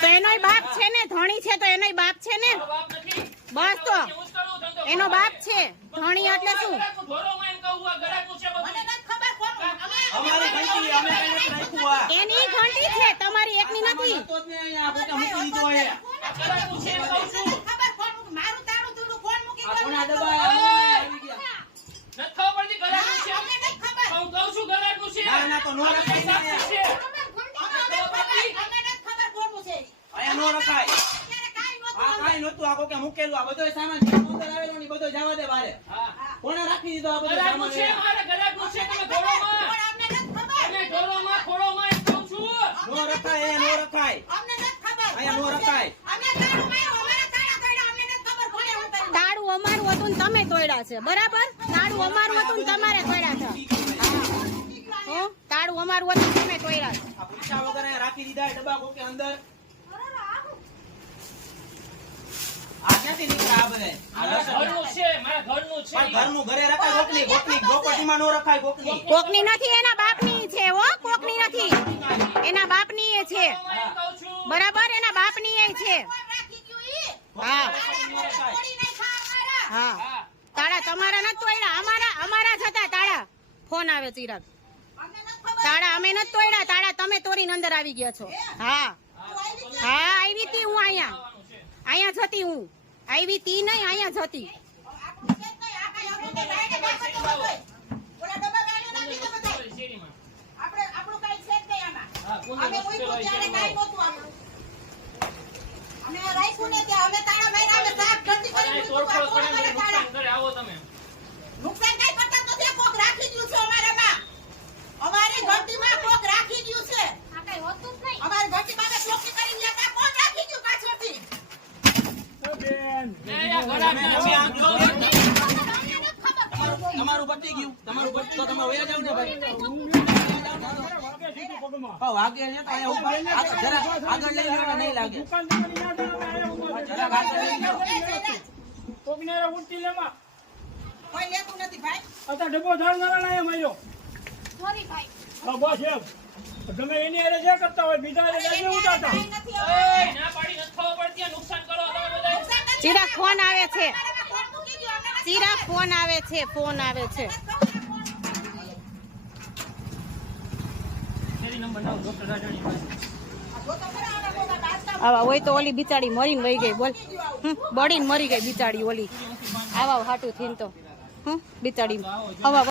તો એનોય બાપ છે ને, ધણી છે તો એનોય બાપ છે ને, બસ તો એનો બાપ છે ધણી એટલે શું? એની ઘંટી છે, તમારી એકની નથી. મૂકેલું આ બધો સામાન અંદર આવેલો ને બધો જવા દે બારે. કોણે રાખી દીધો આ બધો સામાન? નો રખાય, નો રખાય, અહીંયા નો રખાય. તાળું અમારું હતું ને તમે તોડ્યા છે, બરાબર? તાળું અમારું હતું ને તમારે તોડ્યા છે. તાળું અમારું હતું તમે તોડ્યા છે. આ પૂછા વગર રાખી દીધા ડબ્બા કોકે અંદર. આ ક્યાંથી નીકળ્યા આ બધે? ઘરનું છે, મારા ઘરનું છે. ઘરનું ઘરે રખાય કોકની, કોકની પ્રોપર્ટીમાં નો રખાય કોકની. કોકની નથી, એના બાપની છે. હો, કોકની નથી, એના બાપની એ છે, બરાબર? એના બાપની એ છે. હા હા, તાળા તમારા નથી તોડ્યા, અમારા જ હતા તાળા. ફોન આવે ચિરાગ. તાળા અમે નથી તોડ્યા, તાળા તમે તોડીને અંદર આવી ગયા છો. હા હા, આવી હતી હું અહીંયા જતી, હું આવી તી નહીં, અહીંયા જતી. અમારી ઘંટીમાં કોક રાખી ગયું છે. અમારી ઘંટીમાં ચોકી કરી ગયા, કોણ રાખી ગયું પાછળથી? તમારું પતી ગયું, તમારું પતી તો તમે વયા જાવ ને ભાઈ. વાગે છે તો અહીંયા જરા આગળ લઈ લો ને, નહીં લાગે. જરા આગળ લઈ લો. કોઈ લેતું નથી ભાઈ. અત્યારે ડબ્બો ધારનારા આયા માર્યો. સોરી ભાઈ. હા બસ એમ. તમે એની હારે જે કરતા હોય બીજા હારે ગાડી ઉતારતા. ના પાડી નથી ખબર પડતી, નુકસાન કરો તમે બધા. ચિરાગ ફોન આવે છે, ચિરાગ ફોન આવે છે, ફોન આવે છે. આવા હોય તો ઓલી બિચારી મરીને વહી ગઈ, બોલ. બળીને મરી ગઈ બિચારી ઓલી. આવા હાટું થઈને તો બિચારી આવા